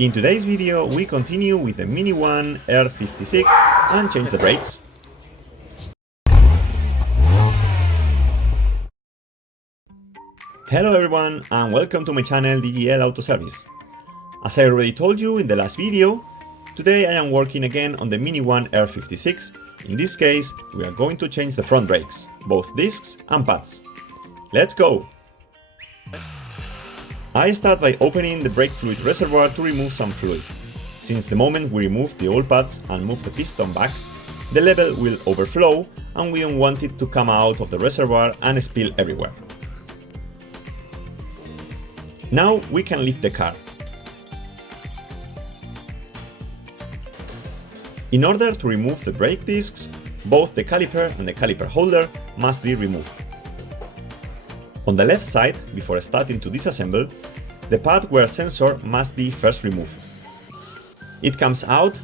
In today's video we continue with the Mini One R56 and change the brakes. Hello everyone and welcome to my channel DGL Auto Service. As I already told you in the last video, today I am working again on the Mini One R56. In this case, we are going to change the front brakes, both discs and pads. Let's go! I start by opening the brake fluid reservoir to remove some fluid. Since the moment we remove the old pads and move the piston back, the level will overflow and we don't want it to come out of the reservoir and spill everywhere. Now we can lift the car. In order to remove the brake discs, both the caliper and the caliper holder must be removed. On the left side, before starting to disassemble, the pad wear sensor must be first removed. It comes out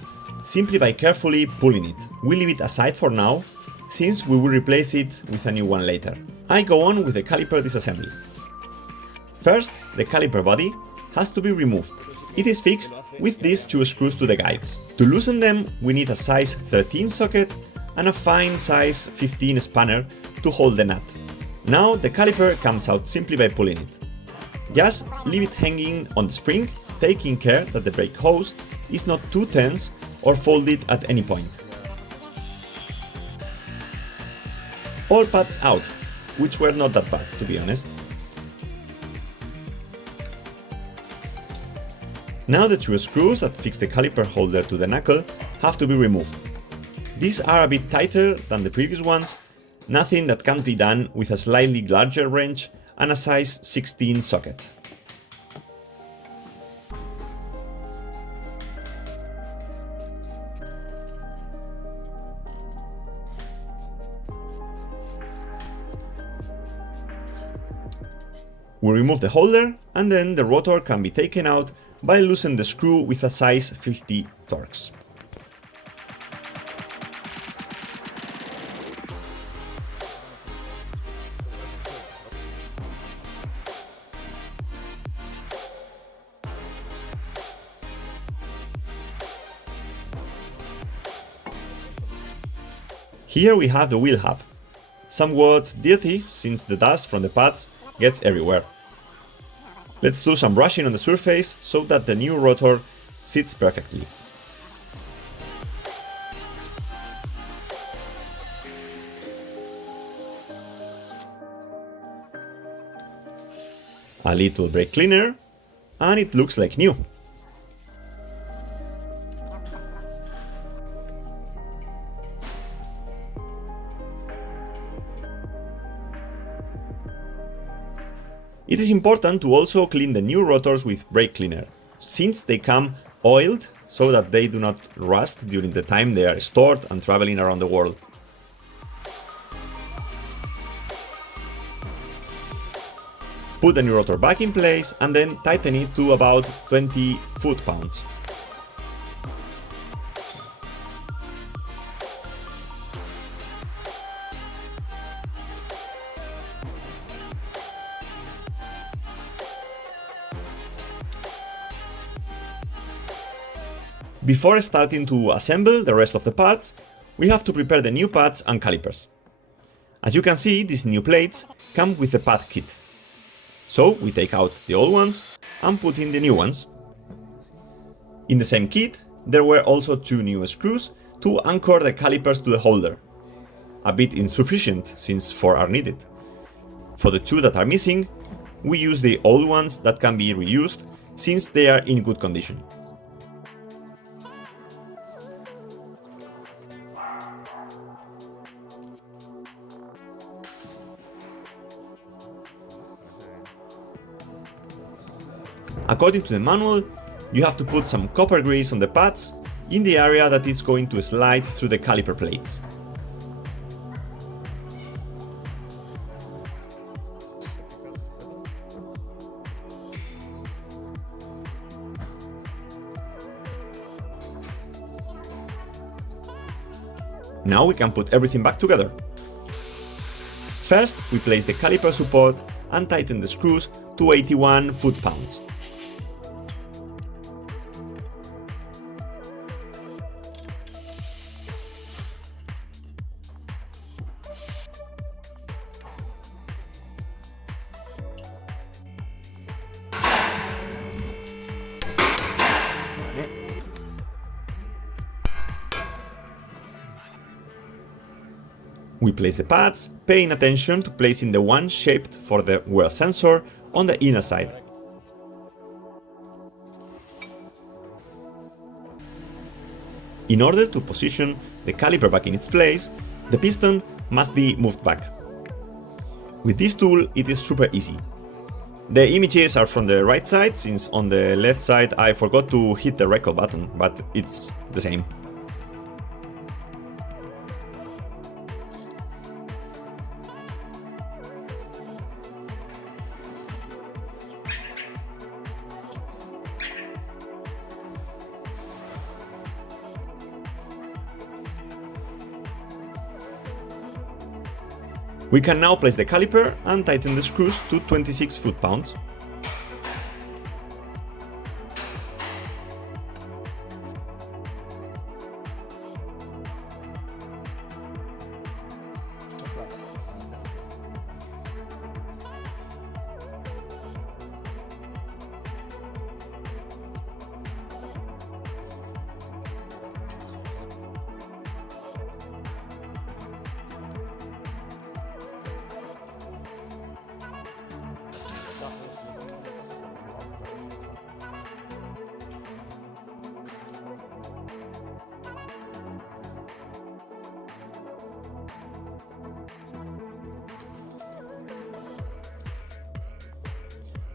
simply by carefully pulling it. We leave it aside for now, since we will replace it with a new one later. I go on with the caliper disassembly. First, the caliper body has to be removed. It is fixed with these two screws to the guides. To loosen them, we need a size 13 socket and a fine size 15 spanner to hold the nut. Now the caliper comes out simply by pulling it. Just leave it hanging on the spring, taking care that the brake hose is not too tense or folded at any point. All pads out, which were not that bad, to be honest. Now the two screws that fix the caliper holder to the knuckle have to be removed. These are a bit tighter than the previous ones, nothing that can't be done with a slightly larger wrench and a size 16 socket. We remove the holder and then the rotor can be taken out by loosening the screw with a size 50 Torx. Here we have the wheel hub, somewhat dirty since the dust from the pads gets everywhere. Let's do some brushing on the surface so that the new rotor sits perfectly. A little brake cleaner, and it looks like new. It is important to also clean the new rotors with brake cleaner, since they come oiled so that they do not rust during the time they are stored and traveling around the world. Put the new rotor back in place and then tighten it to about 20 foot-pounds. Before starting to assemble the rest of the parts, we have to prepare the new pads and calipers. As you can see, these new plates come with the pad kit. So we take out the old ones and put in the new ones. In the same kit, there were also two new screws to anchor the calipers to the holder. A bit insufficient since 4 are needed. For the two that are missing, we use the old ones that can be reused since they are in good condition. According to the manual, you have to put some copper grease on the pads in the area that is going to slide through the caliper plates. Now we can put everything back together. First, we place the caliper support and tighten the screws to 81 foot-pounds. We place the pads, paying attention to placing the one shaped for the wear sensor on the inner side. In order to position the caliper back in its place, the piston must be moved back. With this tool, it is super easy. The images are from the right side, since on the left side I forgot to hit the record button, but it's the same. We can now place the caliper and tighten the screws to 26 foot-pounds.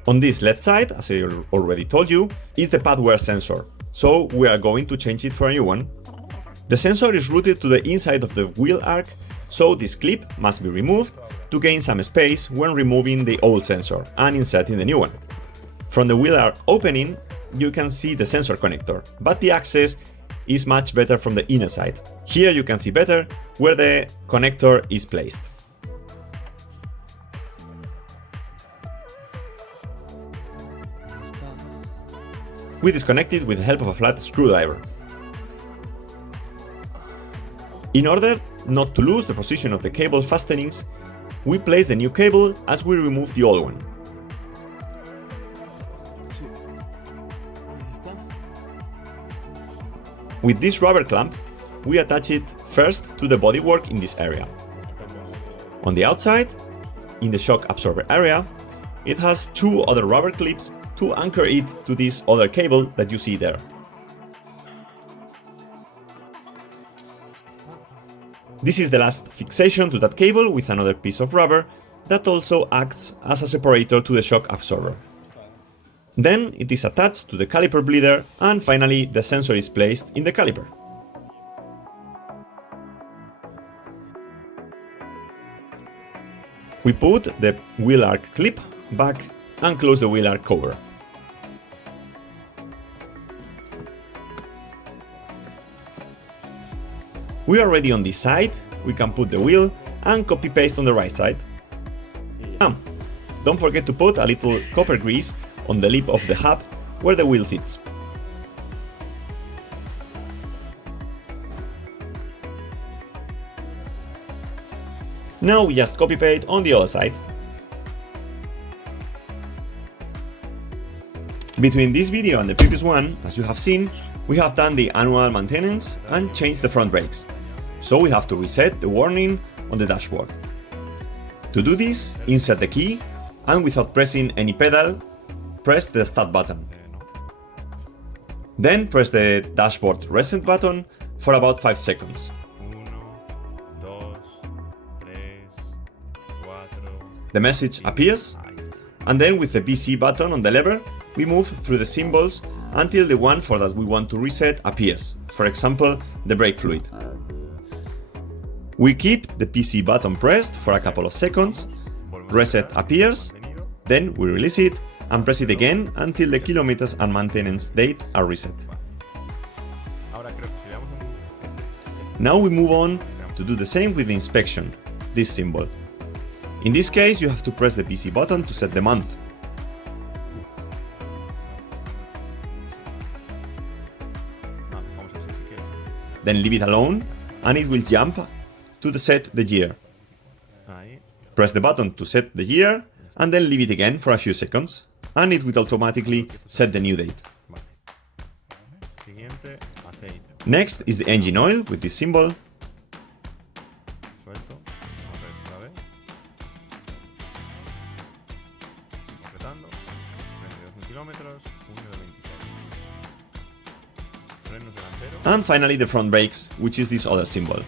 On this left side, as I already told you, is the pad wear sensor, so we are going to change it for a new one. The sensor is routed to the inside of the wheel arc, so this clip must be removed to gain some space when removing the old sensor and inserting the new one. From the wheel arc opening, you can see the sensor connector, but the access is much better from the inner side. Here you can see better where the connector is placed. We disconnect it with the help of a flat screwdriver. In order not to lose the position of the cable fastenings, we place the new cable as we remove the old one. With this rubber clamp, we attach it first to the bodywork in this area. On the outside, in the shock absorber area, it has two other rubber clips to anchor it to this other cable that you see there. This is the last fixation to that cable with another piece of rubber that also acts as a separator to the shock absorber. Then it is attached to the caliper bleeder, and finally the sensor is placed in the caliper. We put the wheel arc clip back and close the wheel arc cover. We are ready on this side. We can put the wheel and copy paste on the right side. Don't forget to put a little copper grease on the lip of the hub where the wheel sits. Now we just copy paste on the other side. Between this video and the previous one, as you have seen, we have done the annual maintenance and changed the front brakes, so we have to reset the warning on the dashboard. To do this, insert the key and without pressing any pedal, press the start button. Then press the dashboard reset button for about 5 seconds. The message appears, and then with the BC button on the lever, we move through the symbols until the one for that we want to reset appears, for example, the brake fluid. We keep the PC button pressed for a couple of seconds, reset appears, then we release it and press it again until the kilometers and maintenance date are reset. Now we move on to do the same with the inspection, this symbol. In this case, you have to press the PC button to set the month. Then leave it alone and it will jump to set the year. Press the button to set the year and then leave it again for a few seconds and it will automatically set the new date. Next is the engine oil with this symbol. And finally the front brakes, which is this other symbol.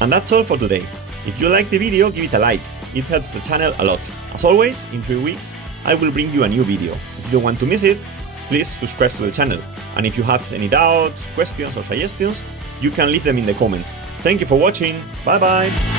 And that's all for today. If you liked the video, give it a like, it helps the channel a lot. As always, in 3 weeks, I will bring you a new video. If you don't want to miss it, please subscribe to the channel. And if you have any doubts, questions or suggestions, you can leave them in the comments. Thank you for watching, bye bye!